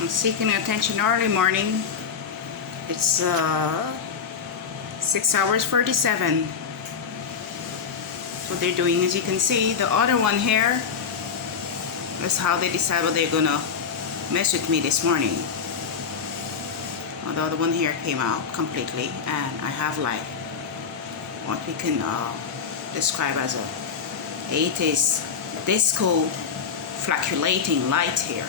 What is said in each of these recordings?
I'm seeking attention early morning. It's 6 hours 47. What they're doing, as you can see, the other one here, that's how they decide what they're gonna mess with me this morning. Well, the other one here came out completely, and I have like what we can describe as a 80s disco fluctuating light here.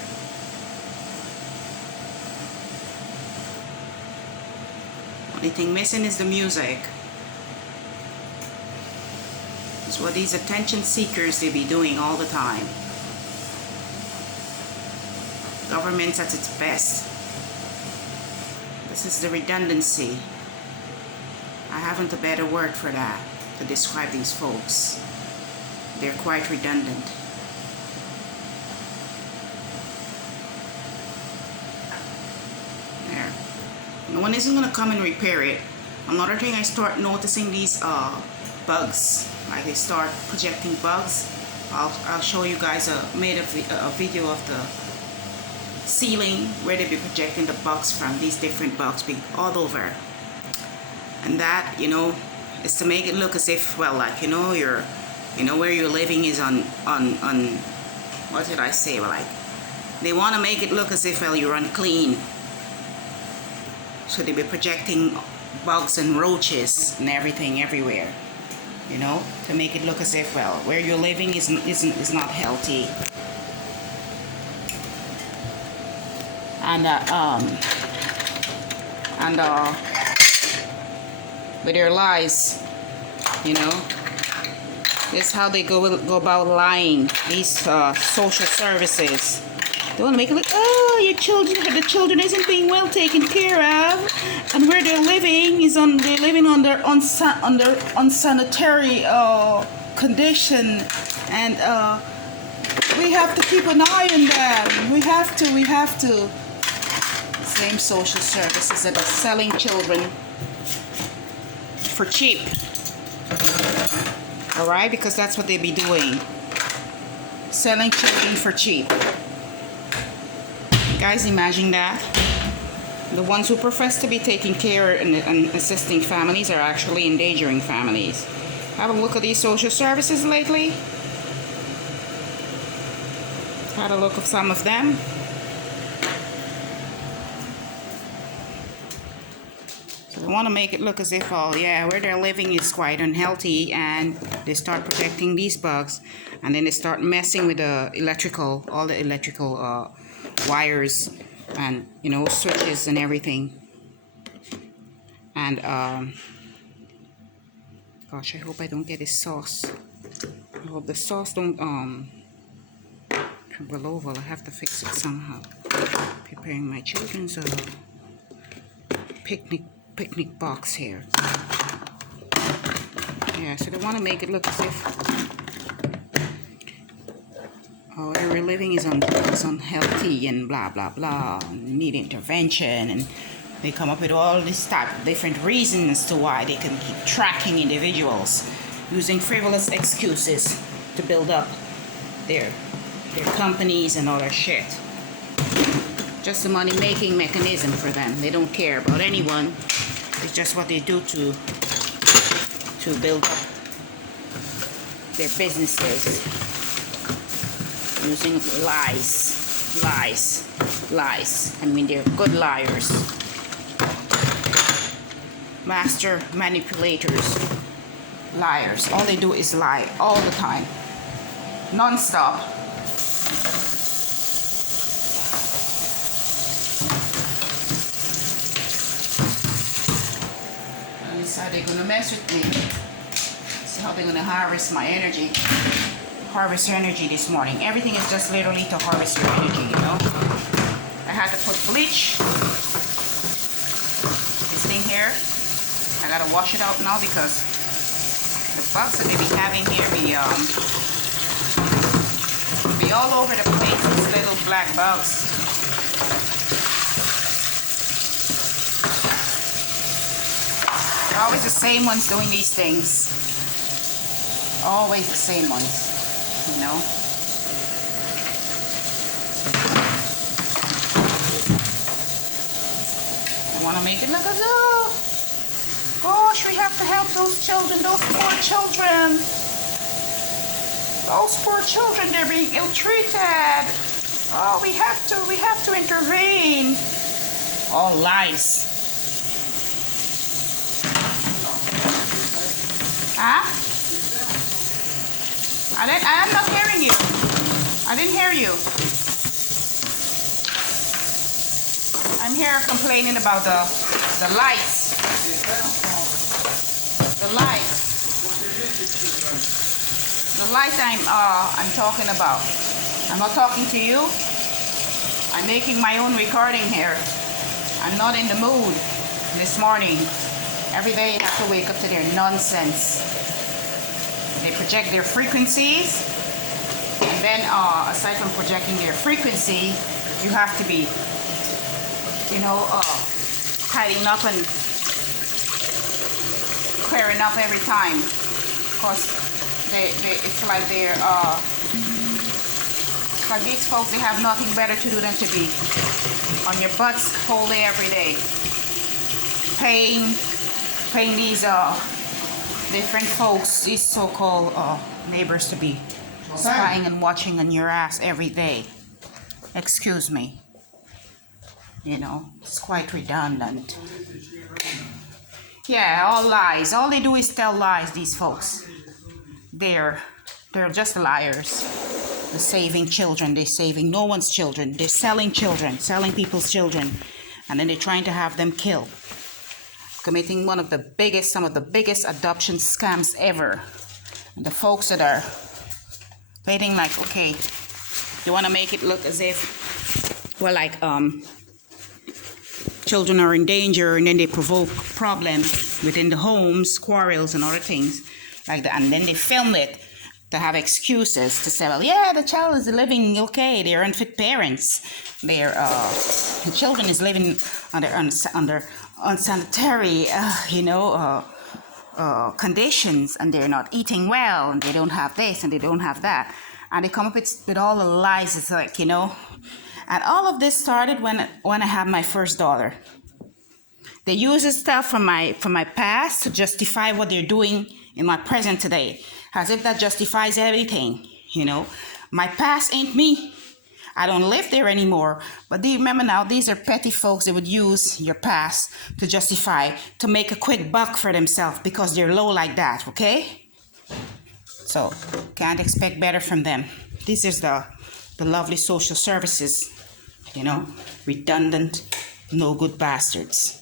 Only thing missing is the music. It's what these attention seekers they be doing all the time. Government's at its best. This is the redundancy. I haven't a better word for that to describe these folks. They're quite redundant. There. No one isn't gonna come and repair it. Another thing, I start noticing these bugs. Like they start projecting bugs. I'll show you guys made a video of the ceiling where they be projecting the bugs from. These different bugs be all over, and that, you know, is to make it look as if, well, like, you know, where you're living is on what did I say? Well, like, they want to make it look as if, well, you're unclean, so they be projecting bugs and roaches and everything everywhere, you know, to make it look as if, well, where you're living is not healthy. And with their lies, you know, this is how they go about lying. These social services, they want to make it look, oh, the children isn't being well taken care of, and where they're living is they're living under unsanitary condition, and we have to keep an eye on that. We have to. Same social services that are selling children for cheap. Alright, because that's what they be doing. Selling children for cheap. Guys, imagine that. The ones who profess to be taking care and assisting families are actually endangering families. Have a look at these social services lately. Had a look at some of them. They want to make it look as if, oh yeah, where they're living is quite unhealthy, and they start protecting these bugs, and then they start messing with the all the electrical wires, and, you know, switches and everything. And gosh, I hope I don't get this sauce. I hope the sauce don't dribble over. I have to fix it somehow. Preparing my children's picnic box here. Yeah, so they want to make it look as if, oh, where we're living is unhealthy and blah blah blah, and need intervention, and they come up with all this type of different reasons to why they can keep tracking individuals using frivolous excuses to build up their companies and all that shit. Just a money-making mechanism for them. They don't care about anyone. It's just what they do to build up their businesses using lies. I mean, they're good liars. Master manipulators. Liars. All they do is lie all the time. Non-stop. How they're gonna mess with me. See how they're gonna harvest my energy. Harvest your energy this morning. Everything is just literally to harvest your energy, you know. I had to put bleach. This thing here, I gotta wash it out now because the bugs that they be having here be all over the place. These little black bugs. Always the same ones doing these things. Always the same ones, you know. want to make it look as though, gosh, we have to help those children, those poor children. Those poor children, they're being ill-treated. Oh, we have to intervene. All lies. Huh? I'm not hearing you. I didn't hear you. I'm here complaining about the lights. The lights. The light I'm talking about. I'm not talking to you. I'm making my own recording here. I'm not in the mood this morning. Every day I have to wake up to their nonsense. They project their frequencies, and then aside from projecting their frequency, you have to be, tidying up and clearing up every time, because it's like they're like these folks, they have nothing better to do than to be on your butts whole day every day, paying these different folks, these so-called neighbors, to be spying and watching on your ass every day. Excuse me. It's quite redundant. Yeah, all lies. All they do is tell lies, these folks. They're just liars. They're saving children. They're saving no one's children. They're selling children, selling people's children. And then they're trying to have them killed. Committing some of the biggest adoption scams ever. And the folks that are waiting, like, okay, you want to make it look as if, well, like, children are in danger, and then they provoke problems within the homes, quarrels and other things like that, and then they film it to have excuses to say, well, yeah, the child is living okay, they're unfit parents, the children is living under unsanitary conditions, and they're not eating well, and they don't have this and they don't have that, and they come up with all the lies. It's like, and all of this started when I had my first daughter. They use the stuff from my past to justify what they're doing in my present today, as if that justifies everything. My past ain't me. I don't live there anymore. But do you remember now, these are petty folks that would use your past to justify, to make a quick buck for themselves because they're low like that, okay? So, can't expect better from them. This is the lovely social services, redundant, no good bastards.